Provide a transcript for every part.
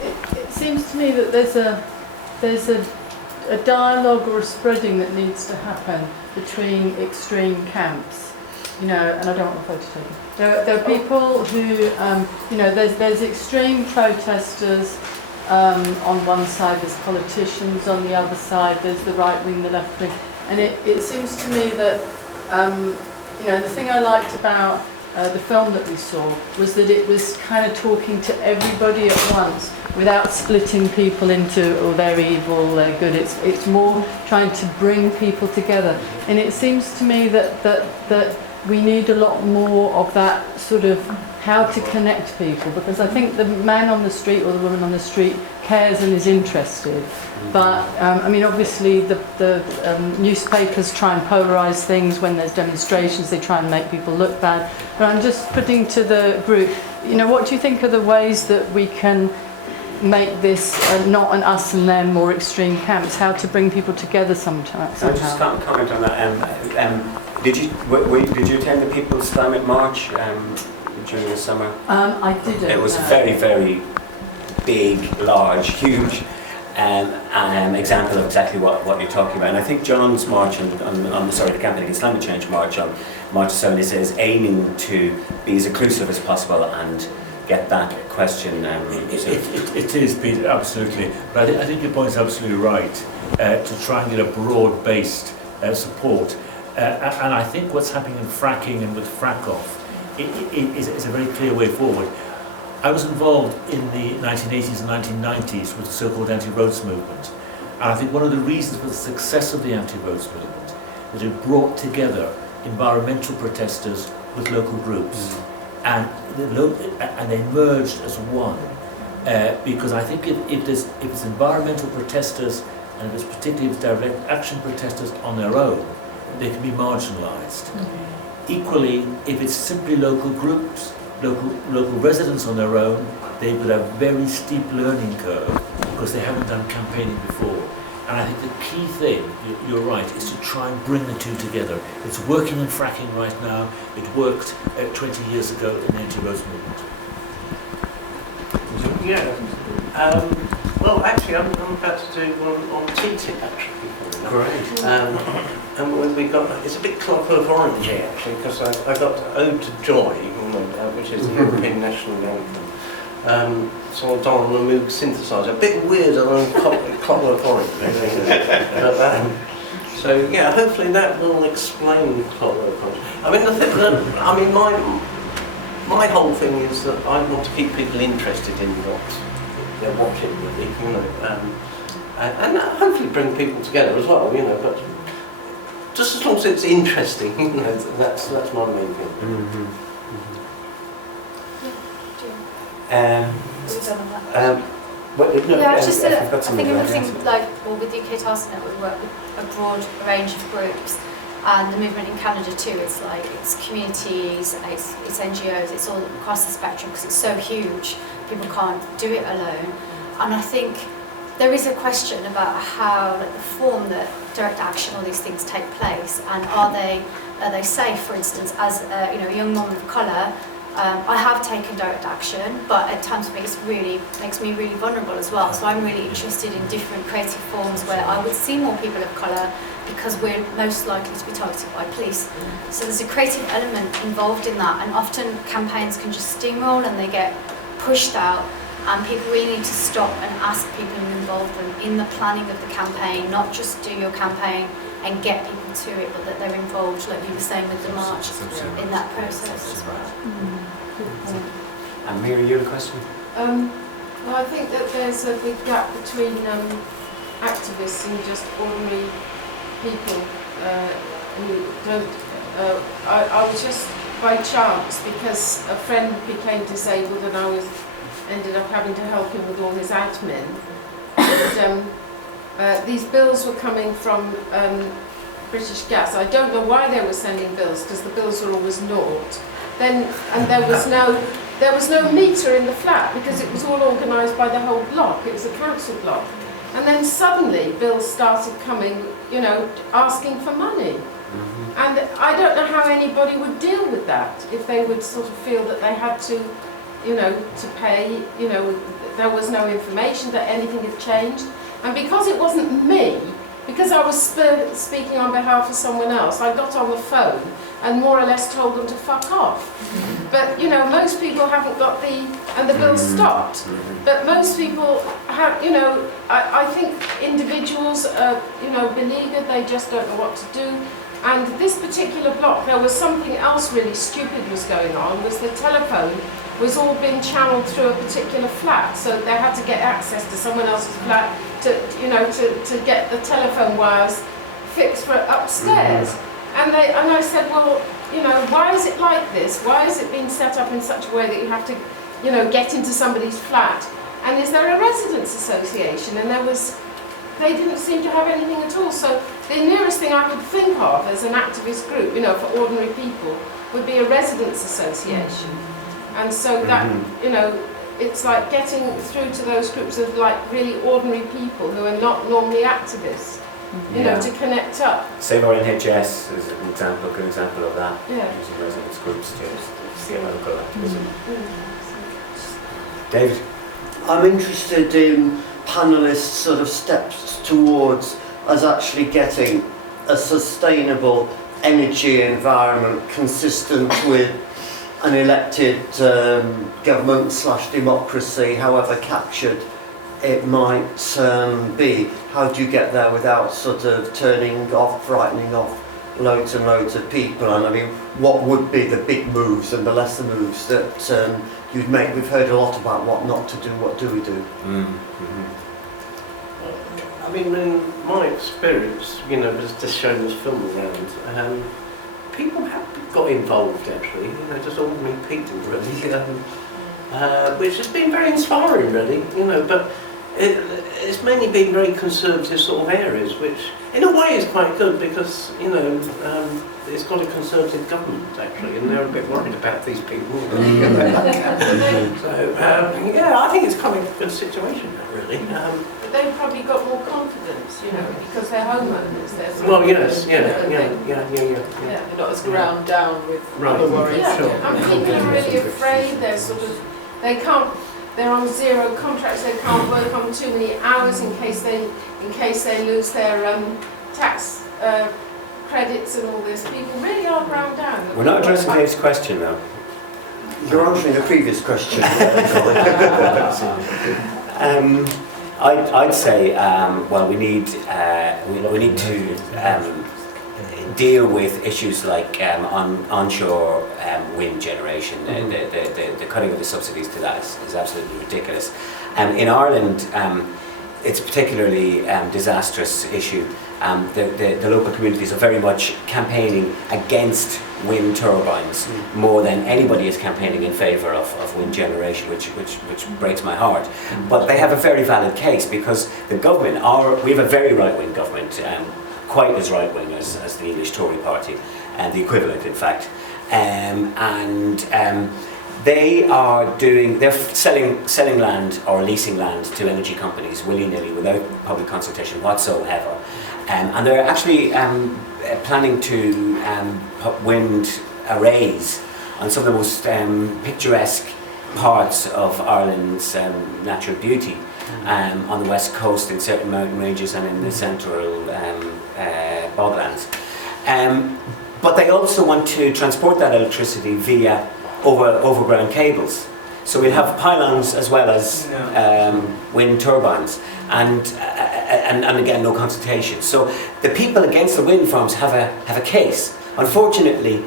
It seems to me that there's a dialogue or a spreading that needs to happen between extreme camps, and I don't want my photo taken. There are people who, there's extreme protesters on one side, there's politicians on the other side, there's the right wing, the left wing, and it seems to me that, the thing I liked about the film that we saw was that it was kind of talking to everybody at once without splitting people into, oh, they're evil, they're good. It's more trying to bring people together. And it seems to me that we need a lot more of that sort of how to connect people, because I think the man on the street or the woman on the street cares and is interested. But, obviously the newspapers try and polarise things. When there's demonstrations, they try and make people look bad. But I'm just putting to the group, what do you think are the ways that we can make this not an us and them or extreme camps, how to bring people together somehow? Can I just comment on that? Did you attend the People's Climate March during the summer? I didn't. It was very, very big, large, huge example of exactly what you're talking about. And I think John's march the Campaign Against Climate Change march on March 7 is aiming to be as inclusive as possible and get that question. It is, Peter, absolutely. But I think your point is absolutely right, to try and get a broad-based support. And I think what's happening in fracking and with Frack Off is a very clear way forward. I was involved in the 1980s and 1990s with the so-called anti-roads movement. And I think one of the reasons for the success of the anti-roads movement is that it brought together environmental protesters with local groups. And they merged as one. Because I think if it's environmental protesters, and if it's particularly direct action protesters on their own, they can be marginalised. Equally, if it's simply local groups, local residents on their own, they've got a very steep learning curve because they haven't done campaigning before. And I think the key thing, you're right, is to try and bring the two together. It's working in fracking right now. It worked 20 years ago in the anti-roads movement. Yeah. Well, actually, I'm about to do one on TTIP, actually. Great. And we got, it's a bit Clockwork Orange here, actually, because I got Ode to Joy, which is the European National Anthem. So Donald Lamoog synthesizer, a bit weirder than Clockwork Orange. So yeah, hopefully that will explain Clockwork Orange. My whole thing is that I want to keep people interested in what they're watching, really, and hopefully bring people together as well, but just as long as it's interesting, that's my main thing. I think another thing, with the UK Task Network, we work with a broad range of groups, and the movement in Canada too. It's communities, it's NGOs, it's all across the spectrum because it's so huge. People can't do it alone, and I think there is a question about how the form that direct action, all these things take place, and are they safe? For instance, as a young woman of colour. I have taken direct action, but at times for me makes me really vulnerable as well. So I'm really interested in different creative forms where I would see more people of colour because we're most likely to be targeted by police. So there's a creative element involved in that, and often campaigns can just steamroll and they get pushed out, and people really need to stop and ask people and involve them in the planning of the campaign, not just do your campaign and get people to it, but that they're involved, like you were saying with the march, in that process as well. And Mary, you have a question? Well, I think that there's a big gap between activists and just ordinary people who don't. I was just by chance, because a friend became disabled and I ended up having to help him with all his admin. And, these bills were coming from British Gas. I don't know why they were sending bills, because the bills were always naught. And there was no meter in the flat because it was all organised by the whole block. It was a council block. And then suddenly bills started coming, asking for money. And I don't know how anybody would deal with that if they would sort of feel that they had to to pay. There was no information that anything had changed. And because it wasn't me, because I was speaking on behalf of someone else, I got on the phone and more or less told them to fuck off. But, most people haven't got and the bill stopped. But most people have, I think individuals, beleaguered, they just don't know what to do. And this particular block, there was something else really stupid was going on, was the telephone was all being channeled through a particular flat, so they had to get access to someone else's flat to get the telephone wires fixed for upstairs. And I said, well, why is it like this? Why is it being set up in such a way that you have to, get into somebody's flat? And is there a residents' association? And they didn't seem to have anything at all. So the nearest thing I could think of as an activist group, for ordinary people, would be a residents' association. And so that, it's like getting through to those groups of like really ordinary people who are not normally activists, to connect up. Save Our NHS is a good example of that. Yeah. Using residents groups to get local activism. David? I'm interested in panellists' sort of steps towards us actually getting a sustainable energy environment consistent with an elected government/democracy, however captured it might be. How do you get there without sort of frightening off loads and loads of people? And I mean, what would be the big moves and the lesser moves that you'd make? We've heard a lot about what not to do, what do we do? I mean, in my experience, just showing this film around, people have got involved actually, just ordinary people really, which has been very inspiring really, but it's mainly been very conservative sort of areas, which in a way is quite good because, it's got a conservative government actually, and they're a bit worried about these people. So, I think it's quite a good situation really. But they've probably got more confidence, because they're homeowners. Well, yes, yeah. They're not as ground down with other worries. Yeah, Sure. and people are really afraid. They're on zero contracts. They can't work on too many hours in case they lose their tax credits and all this. People really are ground down. We're not addressing Dave's question though. You're answering the previous question. I'd say, we need to deal with issues like onshore wind generation. The cutting of the subsidies to that is absolutely ridiculous. In Ireland, it's a particularly disastrous issue. The local communities are very much campaigning against wind turbines more than anybody is campaigning in favour of wind generation, which breaks my heart. But they have a very valid case because the government we have a very right-wing government, quite as right-wing as the English Tory party, and the equivalent in fact. They're selling land or leasing land to energy companies willy-nilly without public consultation whatsoever. And they're actually planning to put wind arrays on some of the most picturesque parts of Ireland's natural beauty, on the west coast in certain mountain ranges and in the central boglands. But they also want to transport that electricity via overground cables. So we'll have pylons as well as wind turbines, and again no consultation. So the people against the wind farms have a case. Unfortunately,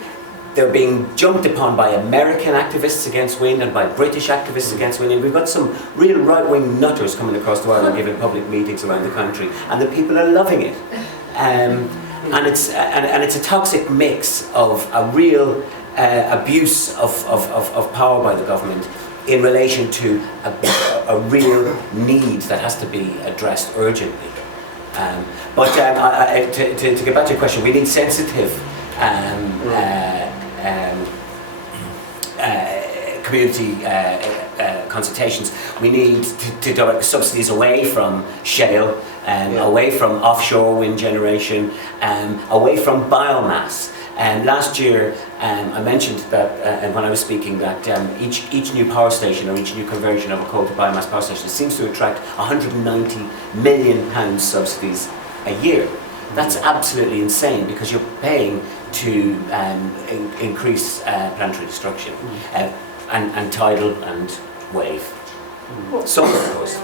they're being jumped upon by American activists against wind and by British activists against wind, and we've got some real right-wing nutters coming across the Ireland giving public meetings around the country, and the people are loving it. And it's a toxic mix of a real abuse of power by the government in relation to a real need that has to be addressed urgently. But to get back to your question, we need sensitive community consultations. We need to direct subsidies away from shale, away from offshore wind generation, away from biomass. Last year, I mentioned that, and when I was speaking, that each new power station or each new conversion of a coal to biomass power station seems to attract £190 million subsidies a year. That's absolutely insane because you're paying to increase planetary destruction and tidal and wave. Solar, of course.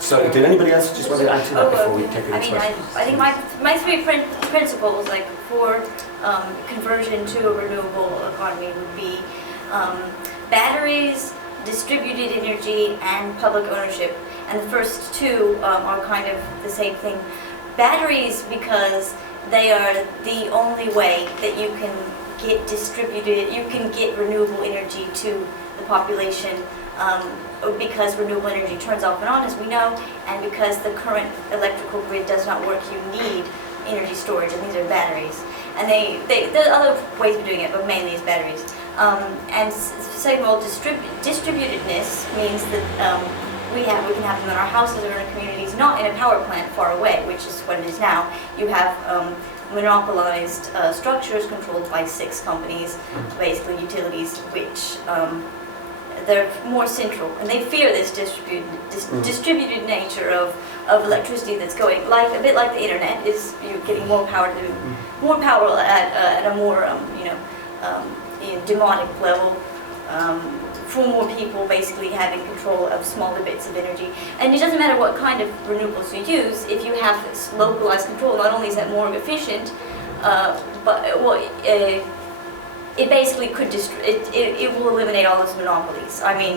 So, did anybody else just want to add to that before we take the next question? I think my three principles, like for conversion to a renewable economy, would be batteries, distributed energy, and public ownership. And the first two are kind of the same thing. Batteries, because they are the only way that you can get renewable energy to the population. Because renewable energy turns off and on, as we know, and because the current electrical grid does not work, you need energy storage, and these are batteries. And there are other ways of doing it, but mainly it's batteries. And second of all, distributedness means that we can have them in our houses or in our communities, not in a power plant far away, which is what it is now. You have monopolized structures controlled by 6 companies, basically utilities, which they're more central, and they fear this distributed nature of electricity that's going, like a bit like the internet, is you're getting more power at a more demonic level, for more people basically having control of smaller bits of energy. And it doesn't matter what kind of renewables you use, if you have this localized control, not only is that more efficient, it basically could it will eliminate all those monopolies. I mean,